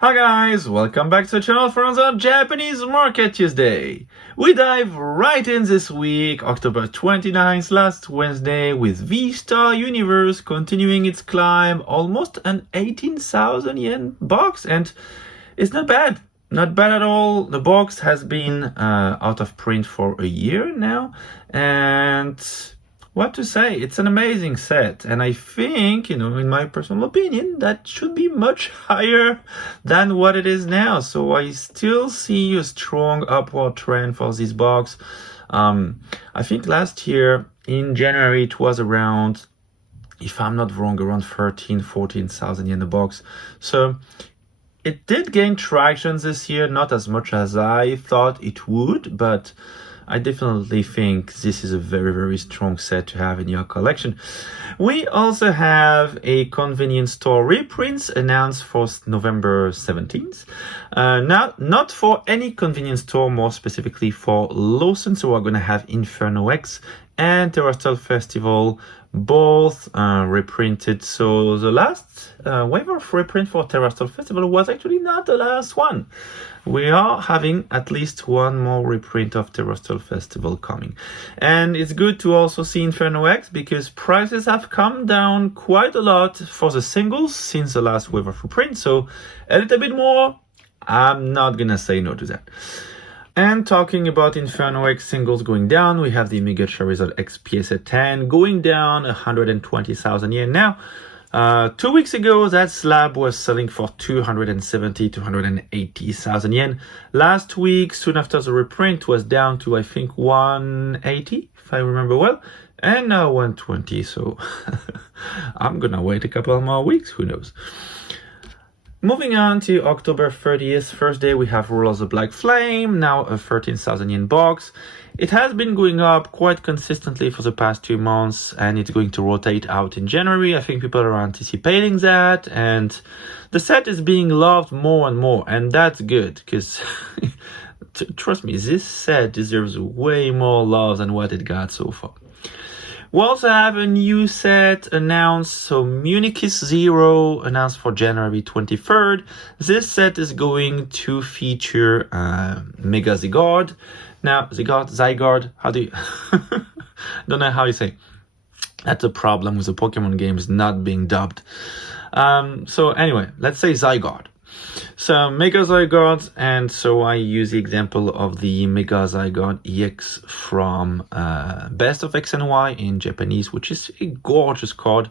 Hi guys, welcome back to the channel for another Japanese Market Tuesday. We dive right in this week, October 29th, last Wednesday, with V-Star Universe continuing its climb, almost an 18,000 yen box, and it's not bad. Not bad at all. The box has been out of print for a year now, and what to say, it's an amazing set, and I think, in my personal opinion, that should be much higher than what it is now. So I still see a strong upward trend for this box. I think last year in January it was around, if I'm not wrong, around 14,000 yen a box. So it did gain traction this year, not as much as I thought it would, but I definitely think this is a very, very strong set to have in your collection. We also have a convenience store reprints announced for November 17th. Not for any convenience store, more specifically for Lawson. So we're going to have Inferno EX and Terrestrial Festival, both reprinted. So the last wave of reprint for Terrestrial Festival was actually not the last one. We are having at least one more reprint of Terrestrial Festival coming. And it's good to also see Inferno EX because prices have come down quite a lot for the singles since the last wave of reprint. So a little bit more, I'm not gonna say no to that. And talking about Inferno EX singles going down, we have the Mega Charizard X PSA 10 going down 120,000 yen now. 2 weeks ago, that slab was selling for 270, 280,000 yen. Last week, soon after the reprint, was down to, I think, 180, if I remember well, and now 120. So I'm gonna wait a couple more weeks, who knows. Moving on to October 30th, first day, we have Rule of the Black Flame, now a 13,000 yen box. It has been going up quite consistently for the past 2 months, and it's going to rotate out in January. I think people are anticipating that, and the set is being loved more and more, and that's good, because trust me, this set deserves way more love than what it got so far. We also have a new set announced, so Municus Zero announced for January 23rd. This set is going to feature Mega Zygarde. Now, Zygarde, how do you... don't know how you say. That's a problem with the Pokemon games not being dubbed. So anyway, let's say Zygarde. So Mega Zygarde, and so I use the example of the Mega Zygarde EX from Best of X and Y in Japanese, which is a gorgeous card.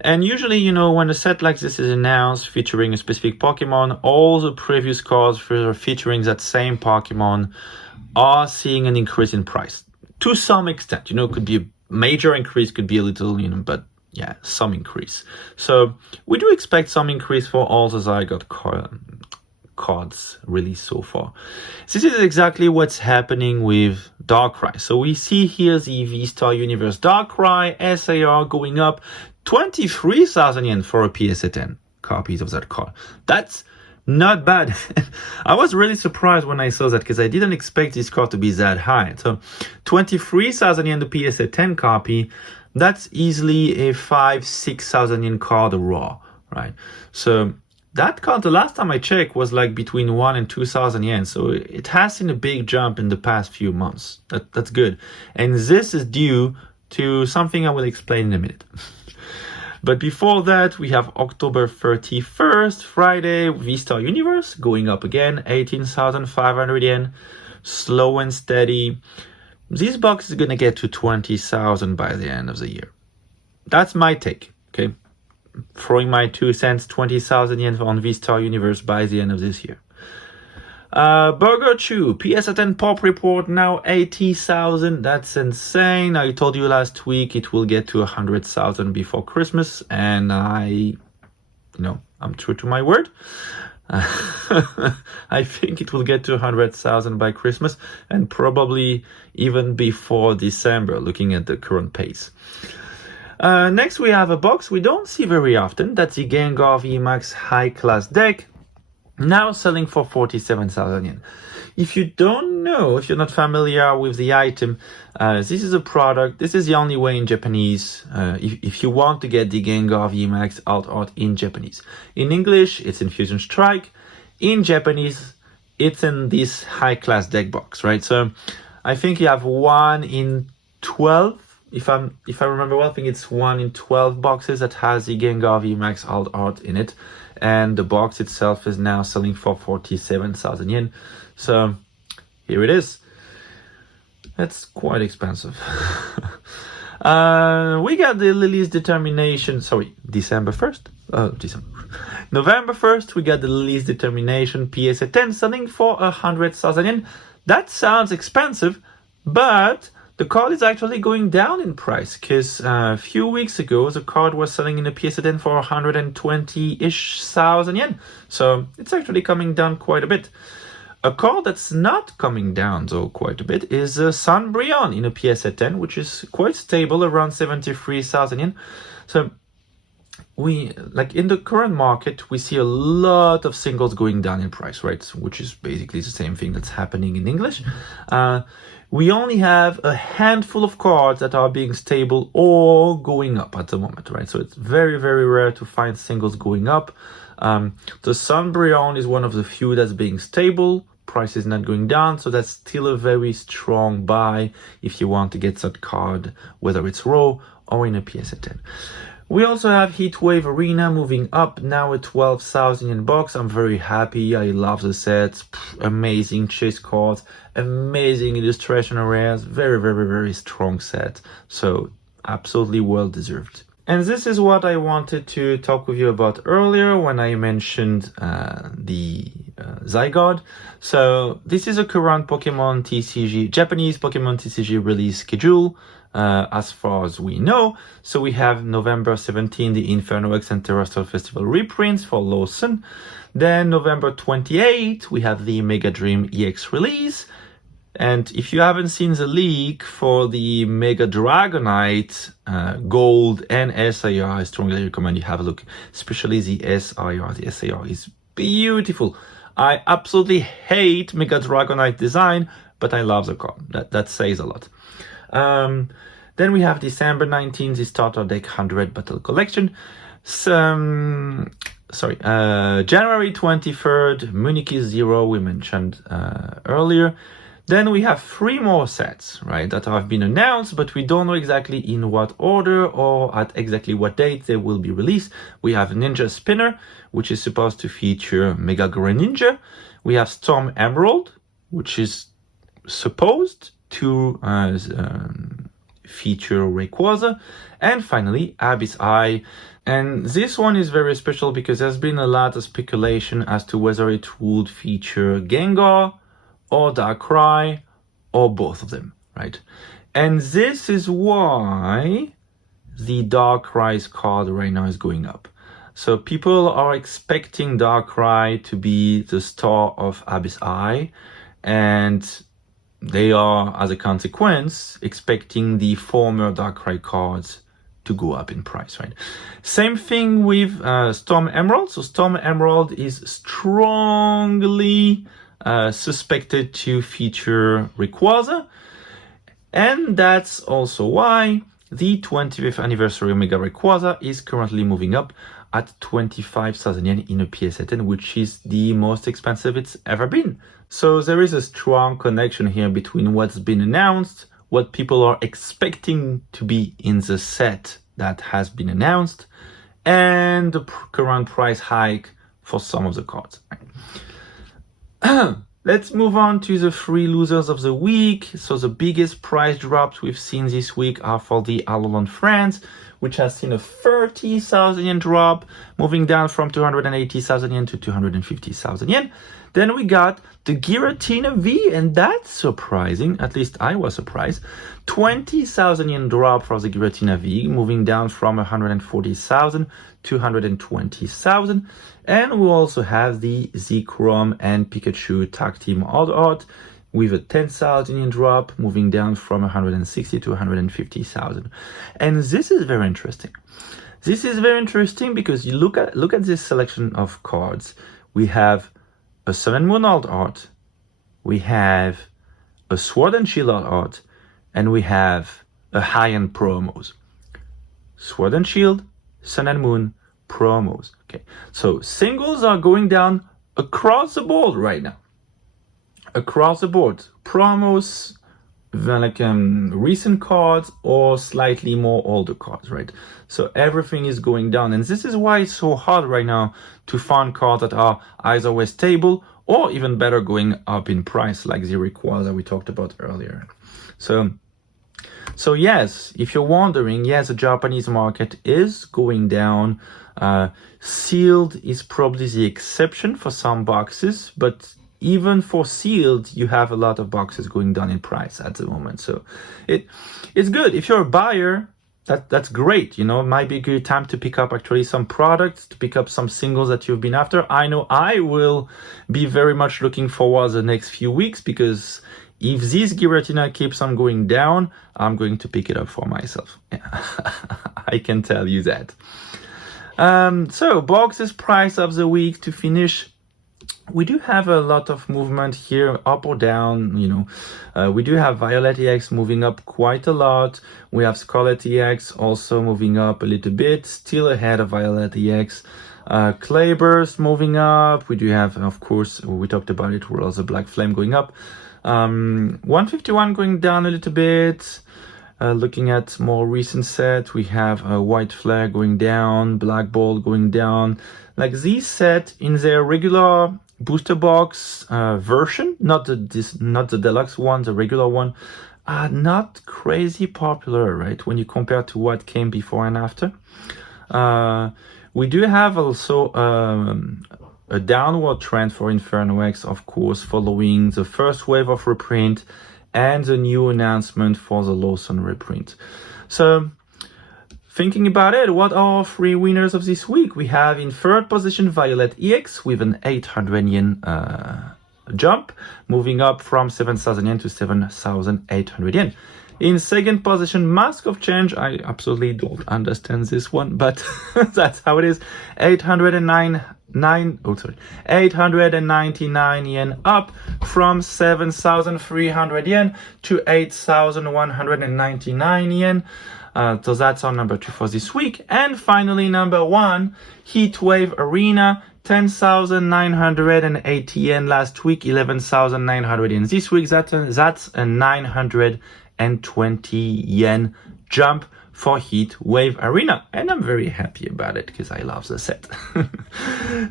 And usually, when a set like this is announced featuring a specific Pokemon, all the previous cards featuring that same Pokemon are seeing an increase in price. To some extent, could be a major increase, could be a little, but yeah, some increase. So we do expect some increase for all the Zygarde cards released so far. This is exactly what's happening with Darkrai. So we see here the V-Star Universe Darkrai SAR going up 23,000 yen for a PSA 10 copies of that card. That's not bad. I was really surprised when I saw that because I didn't expect this card to be that high. So 23,000 yen the PSA 10 copy, that's easily a 5,000-6,000 yen card raw, right? So that card, the last time I checked, was like between 1,000 and 2,000 yen. So it has seen a big jump in the past few months. That's good. And this is due to something I will explain in a minute. But before that, we have October 31st, Friday, V-Star Universe going up again, 18,500 yen, slow and steady. This box is going to get to 20,000 by the end of the year. That's my take, okay? Throwing my 2 cents, 20,000 yen on V-Star Universe by the end of this year. Burger Chew, PSA 10 Pop Report, now 80,000. That's insane. I told you last week it will get to 100,000 before Christmas, and I'm true to my word. I think it will get to 100,000 by Christmas, and probably even before December, looking at the current pace. Next, we have a box we don't see very often. That's the Gengar VMAX High Class deck, now selling for 47,000 yen. If you don't know, if you're not familiar with the item, this is a product. This is the only way in Japanese. If you want to get the Gengar VMAX Alt Art in Japanese. In English, it's in Fusion Strike. In Japanese, it's in this high-class deck box, right? So I think you have 1 in 12. If I remember well, I think it's 1 in 12 boxes that has the Gengar VMAX Alt Art in it. And the box itself is now selling for 47,000 yen. So here it is. That's quite expensive. We got the Lily's Determination. Sorry, December 1st? November 1st, we got the Lily's Determination PSA 10 selling for 100,000 yen. That sounds expensive, but the card is actually going down in price because a few weeks ago, the card was selling in a PSA 10 for 120-ish thousand yen. So it's actually coming down quite a bit. A card that's not coming down, though, quite a bit is Sunbryon in a PSA 10, which is quite stable, around 73,000 yen. So in the current market, we see a lot of singles going down in price, right? Which is basically the same thing that's happening in English. We only have a handful of cards that are being stable or going up at the moment, right? So it's very, very rare to find singles going up. The Sunbryon is one of the few that's being stable. Price is not going down, so that's still a very strong buy if you want to get that card, whether it's raw or in a PSA 10. We also have Heatwave Arena moving up now at 12,000 in box. I'm very happy. I love the set. Amazing chase cards, amazing illustration areas. Very, very, very strong set. So absolutely well deserved. And this is what I wanted to talk with you about earlier when I mentioned the Zygarde. So this is a current Pokemon TCG, Japanese Pokemon TCG release schedule. As far as we know. So we have November 17, the Inferno EX and Terrestrial Festival reprints for Lawson. Then November 28, we have the Mega Dream EX release. And if you haven't seen the leak for the Mega Dragonite Gold and SIR, I strongly recommend you have a look, especially the SIR. The SIR is beautiful. I absolutely hate Mega Dragonite design, but I love the card. That says a lot. Then we have December 19th, the Starter Deck 100 Battle Collection. January 23rd, Munich Zero, we mentioned earlier. Then we have 3 more sets, right, that have been announced, but we don't know exactly in what order or at exactly what date they will be released. We have Ninja Spinner, which is supposed to feature Mega Greninja. We have Storm Emerald, which is supposed to feature Rayquaza, and finally Abyss Eye. And this one is very special because there's been a lot of speculation as to whether it would feature Gengar or Darkrai or both of them, right? And this is why the Darkrai's card right now is going up. So people are expecting Darkrai to be the star of Abyss Eye, and they are, as a consequence, expecting the former Darkrai cards to go up in price, right? Same thing with Storm Emerald. So Storm Emerald is strongly suspected to feature Rayquaza. And that's also why the 25th anniversary Omega Rayquaza is currently moving up at 25,000 yen in a PSA 10, which is the most expensive it's ever been. So there is a strong connection here between what's been announced, what people are expecting to be in the set that has been announced, and the current price hike for some of the cards. Let's move on to the 3 losers of the week. So the biggest price drops we've seen this week are for the Alolan Friends, which has seen a 30,000 yen drop, moving down from 280,000 yen to 250,000 yen. Then we got the Giratina V, and that's surprising. At least I was surprised. 20,000 yen drop for the Giratina V, moving down from 140,000 to 120,000. And we also have the Zekrom and Pikachu Tag Team Alt Art with a 10,000 yen drop, moving down from 160 to 150,000. And this is very interesting. This is very interesting because you look at this selection of cards. We have a Sun and Moon Alt Art, we have a Sword and Shield art, and we have a high-end promos. Sword and Shield, Sun and Moon promos. Okay, so singles are going down across the board right now. Across the board, promos, like recent cards or slightly more older cards, right? So everything is going down, and this is why it's so hard right now to find cards that are either way stable or even better going up in price, like the Rayquaza that we talked about earlier. So yes, if you're wondering, yes, the Japanese market is going down. Sealed is probably the exception for some boxes, but even for sealed, you have a lot of boxes going down in price at the moment. So it's good. If you're a buyer, that's great. You know, it might be a good time to pick up actually some products, to pick up some singles that you've been after. I know I will be very much looking forward the next few weeks, because if this Giratina keeps on going down, I'm going to pick it up for myself. I can tell you that. So boxes price of the week to finish. We do have a lot of movement here, up or down, you know. We do have Violet EX moving up quite a lot. We have Scarlet EX also moving up a little bit, still ahead of Violet EX. Clayburst moving up. We do have, of course, we talked about it, Worlds of Black Flame going up. 151 going down a little bit. Looking at more recent set, we have a White Flare going down, Black Ball going down. Like this set in their regular booster box version, not the deluxe one, the regular one, are not crazy popular, right? When you compare to what came before and after. We do have also a downward trend for Inferno EX, of course, following the first wave of reprint and the new announcement for the Lawson reprint. So, thinking about it, what are our three winners of this week? We have in third position Violet EX with an 800 yen jump, moving up from 7,000 yen to 7,800 yen. In second position, Mask of Change. I absolutely don't understand this one, but that's how it is. 899 yen up from 7,300 yen to 8,199 yen. So that's our number 2 for this week. And finally, number 1, Heatwave Arena, 10,980 yen last week, 11,900 yen this week. That's a 920 yen jump for Heat Wave Arena, and I'm very happy about it because I love the set.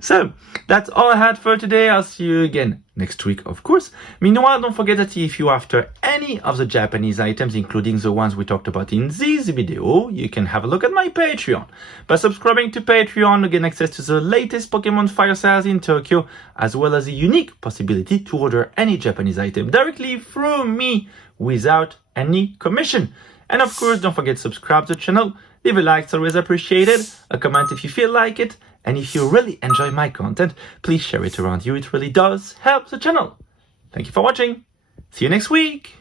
So that's all I had for today. I'll see you again next week, of course. Meanwhile, don't forget that if you're after any of the Japanese items, including the ones we talked about in this video, you can have a look at my Patreon. By subscribing to Patreon, you get access to the latest Pokemon Fire sales in Tokyo, as well as a unique possibility to order any Japanese item directly through me without any commission. And of course, don't forget to subscribe to the channel, leave a like, it's always appreciated, a comment if you feel like it, and if you really enjoy my content, please share it around you, it really does help the channel. Thank you for watching, see you next week!